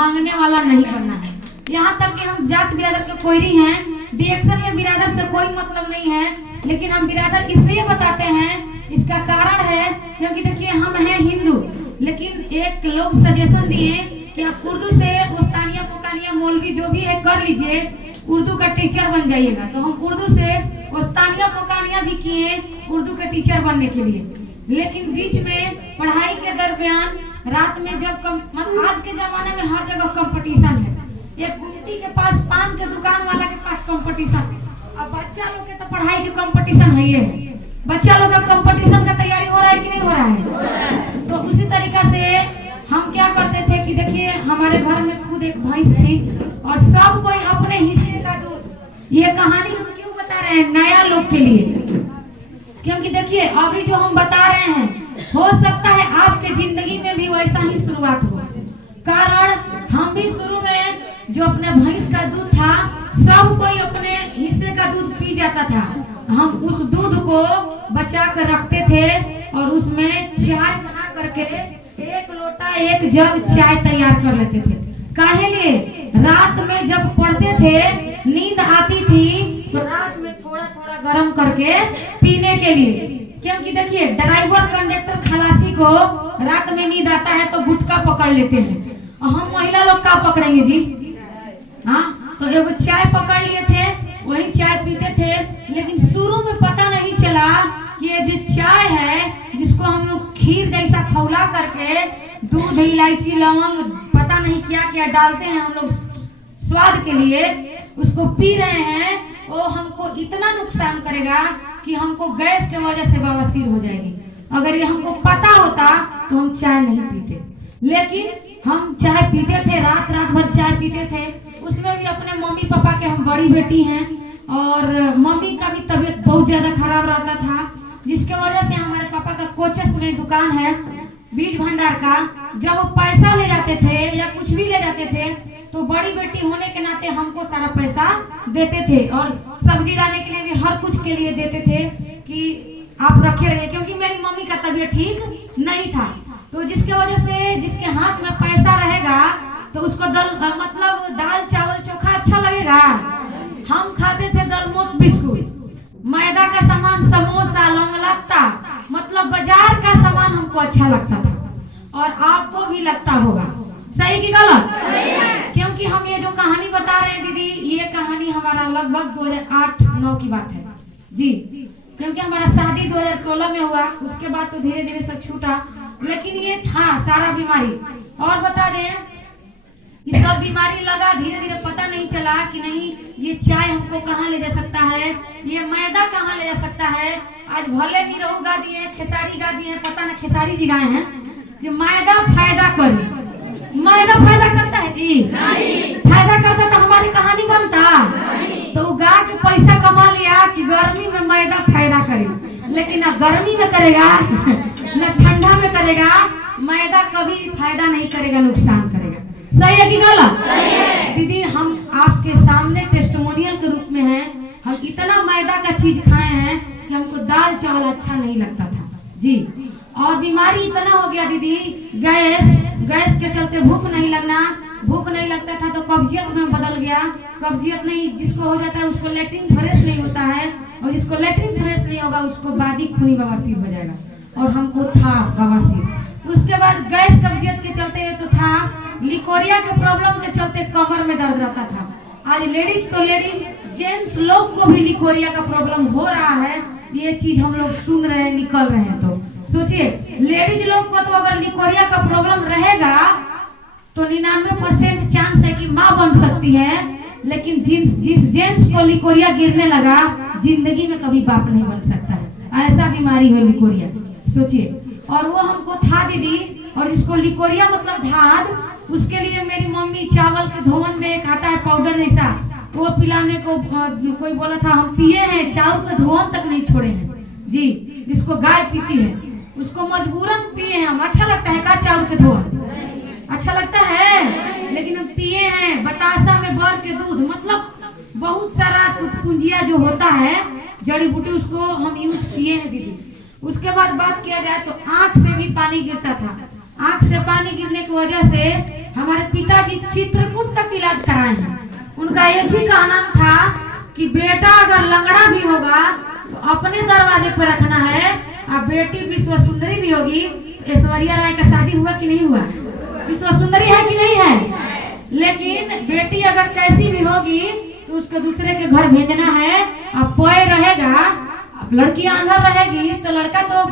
मांगने वाला नहीं बनना है। यहाँ तक कि हम जात बिरादर के कोयरी हैं, डिएक्शन में बिरादर से कोई मतलब नहीं है, लेकिन हम बिरादर इसलिए बताते हैं, इसका कारण है क्योंकि देखिए हम हैं हिंदू, लेकिन एक लोग सजेशन दिए कि आप उर्दू से उस्तानिया पुकानिया मौलवी जो भी है कर लीजिए, उर्दू का टीचर बन जाइएगा। तो हम उर्दू से उस्तानिया पुकानिया भी किए उर्दू के टीचर बनने के लिए, लेकिन बीच में पढ़ाई के दरमियान रात में जब आज के जमाने में हर जगह कंपटीशन है, एक गुमटी के पास पान के दुकान वाला के पास कंपटीशन है, अब बच्चा लोग के तो पढ़ाई के कंपटीशन है, ये बच्चा लोग का कंपटीशन का तैयारी हो रहा है कि नहीं हो रहा है। तो उसी तरीका से हम क्या करते थे कि देखिए हमारे घर में खुद एक भैंस थी और सब कोई अपने हिस्से का दूध, ये कहानी हम क्यों बता रहे हैं नया लोग के लिए, क्योंकि देखिए अभी जो हम बता रहे हैं हो सकता है आपके जिंदगी में भी वैसा ही शुरुआत हो। कारण हम भी शुरू में जो अपने भैंस का दूध था सब कोई अपने हिस्से का दूध पी जाता था, हम उस दूध को बचा कर रखते थे और उसमें चाय बना करके एक लोटा एक जग चाय तैयार कर लेते थे। काहे लिए? रात में जब पढ़ते थे नींद आती थी तो रात में थोड़ा थोड़ा गर्म करके पीने के लिए, क्योंकि देखिए ड्राइवर कंडक्टर खलासी को रात में नींद आता है तो गुटखा पकड़ लेते हैं, और हम महिला लोग क्या पकड़ेंगे जी? हाँ, तो एगो चाय पकड़ लिए थे, वही चाय पीते थे, लेकिन शुरू में पता नहीं चला कि ये जो चाय है जिसको हम लोग खीर जैसा खौला करके दूध इलायची लौंग पता नहीं क्या क्या डालते हैं हम लोग स्वाद के लिए, उसको पी रहे हैं, वो हमको इतना नुकसान करेगा कि हमको गैस के वजह से बवासीर हो जाएगी। अगर ये हमको पता होता तो हम चाय नहीं पीते, लेकिन हम चाय पीते थे, रात रात भर चाय पीते थे। उसमें भी अपने मम्मी पापा के, हम बड़ी बेटी हैं और मम्मी का भी तबीयत बहुत ज्यादा खराब रहता था, जिसके वजह से हमारे पापा का कोचस में दुकान है बीज भंडार का, जब वो पैसा ले जाते थे या कुछ भी ले जाते थे तो बड़ी बेटी होने के नाते हमको सारा पैसा देते थे और सब्जी लाने के लिए भी हर कुछ के लिए देते थे कि आप रखे रहिए, क्योंकि मेरी मम्मी का तबीयत ठीक नहीं था। तो जिसके वजह से जिसके हाथ में पैसा रहेगा तो उसको मतलब दाल चावल चोखा अच्छा लगेगा। हम खाते थे दलमोट बिस्कुट, मैदा का सामान, समोसा, लौंगलत्ता, मतलब बाजार का सामान हमको अच्छा लगता था और आपको भी लगता होगा। सही कि गलत? सही है। क्योंकि हम ये जो कहानी बता रहे हैं दीदी, ये कहानी हमारा लगभग 2008-9 की बात है जी, क्योंकि हमारा शादी 2016 में हुआ, उसके बाद तो धीरे धीरे सब छूटा, लेकिन ये था सारा बीमारी। और बता दें कि सब बीमारी लगा, धीरे धीरे पता नहीं चला कि नहीं ये चाय हमको कहाँ ले जा सकता है, ये मैदा कहाँ ले जा सकता है। आज भले निरहू गा दिए, खेसारी गा दिए, पता ना खेसारी जी गाए हैं कि मैदा फायदा करे। मैदा फायदा करता है जी? नहीं। फायदा करता तो हमारी कहानी बनता? नहीं। तो गा के पैसा कमा लिया कि गर्मी में मैदा फायदा करे, लेकिन ना गर्मी में करेगा न ठंडा में करेगा, मैदा कभी फायदा नहीं करेगा, नुकसान करेगा। सही है कि गलत? सही है। दीदी हम आपके सामने टेस्टिमोनियल के रूप में हैं, हम इतना मैदा का चीज खाए हैं कि हमको दाल चावल अच्छा नहीं लगता था जी। और बीमारी इतना हो गया दीदी, गैस के चलते भूख नहीं लगता था तो कब्जियत में बदल गया। कब्जियत नहीं, जिसको हो जाता है उसको लैट्रिन फ्रेश नहीं होता है, और जिसको लैट्रिन फ्रेश नहीं होगा उसको बादी खूनी बवासीर हो जाएगा, और हमको था बवासीर। उसके बाद गैस कब्जियत के चलते तो था, लिकोरिया के प्रॉब्लम के चलते कमर में दर्द रहता था। आज लेडीज तो लेडीज, जेंट्स लोग को भी लिकोरिया का प्रॉब्लम हो रहा है, ये चीज हम लोग सुन रहे हैं, निकल रहे हैं। तो सोचिए लेडीज लोग को तो अगर लिकोरिया का प्रॉब्लम रहेगा तो 99% चांस है कि माँ बन सकती है, लेकिन जिस जेंट्स को लिकोरिया गिरने लगा जिंदगी में कभी बाप नहीं बन सकता है, ऐसा बीमारी है लिकोरिया, सोचिए। और वो हमको था दीदी, और जिसको लिकोरिया मतलब धाद, उसके लिए मेरी मम्मी चावल के धोवन में एक आता है पाउडर जैसा, वो पिलाने को कोई बोला था, हम पिए हैं, चावल के धोवन तक नहीं छोड़े हैं जी। जिसको गाय पीती है उसको मजबूरन पिए हैं हम। अच्छा लगता है का चावल के धोवन? अच्छा लगता है, लेकिन हम पिए हैं। बतासा में बर के दूध, मतलब बहुत सारा पुंजिया जो होता है जड़ी बूटी, उसको हम यूज किए हैं दीदी। उसके बाद बात किया जाए तो आंख से भी पानी गिरता था। आंख से पानी गिरने की वजह से हमारे पिताजी चित्रकूट तक इलाज कराए हैं। उनका एक ही कहना था कि बेटा अगर लंगड़ा भी होगा तो अपने दरवाजे पर रखना है, और बेटी विश्व सुंदरी भी होगी। ऐश्वर्या राय का शादी हुआ कि नहीं हुआ? विश्व सुंदरी है कि नहीं है? लेकिन बेटी अगर कैसी भी होगी तो उसको दूसरे के घर भेजना है। अब पय रहेगा, लड़की अंधर रहेगी तो लड़का तो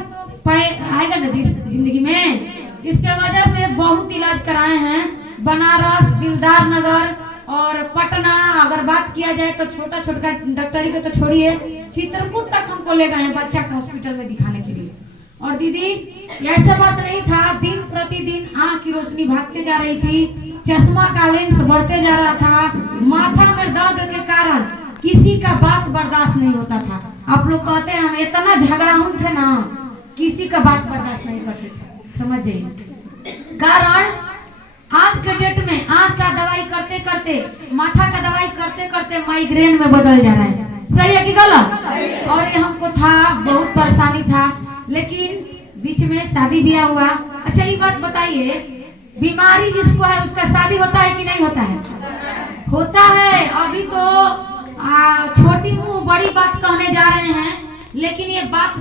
पय आएगा ना जिंदगी में। इसके वजह से बहुत इलाज कराए हैं, बनारस, दिलदार नगर और पटना। अगर बात किया जाए तो छोटा छोटा डॉक्टरी को तो छोड़िए, चित्रकूट तक हमको ले गए हैं बच्चा को हॉस्पिटल में दिखाने के लिए। और दीदी ऐसा बात नहीं था, दिन प्रतिदिन आँख की रोशनी भागते जा रही थी, चश्मा का लेंस बढ़ते जा रहा था, माथा में दर्द के कारण किसी का बात बर्दाश्त नहीं होता था। आप लोग कहते हैं हम इतना झगड़ाहुन थे ना, किसी का बात बर्दाश्त नहीं करते थे, समझ जाइए। कारण आज के डेट में आँख का दवाई करते करते, माथा का दवाई करते करते माइग्रेन में बदल जा रहा है। सही है कि गलत? और ये हमको था, बहुत परेशानी था, लेकिन बीच में शादी ब्याह हुआ। अच्छा ये बात बताइए, बीमारी जिसको है उसका शादी होता है कि नहीं होता है? होता है। अभी तो छोटी मुंह बड़ी बात कहने जा रहे हैं, लेकिन ये बात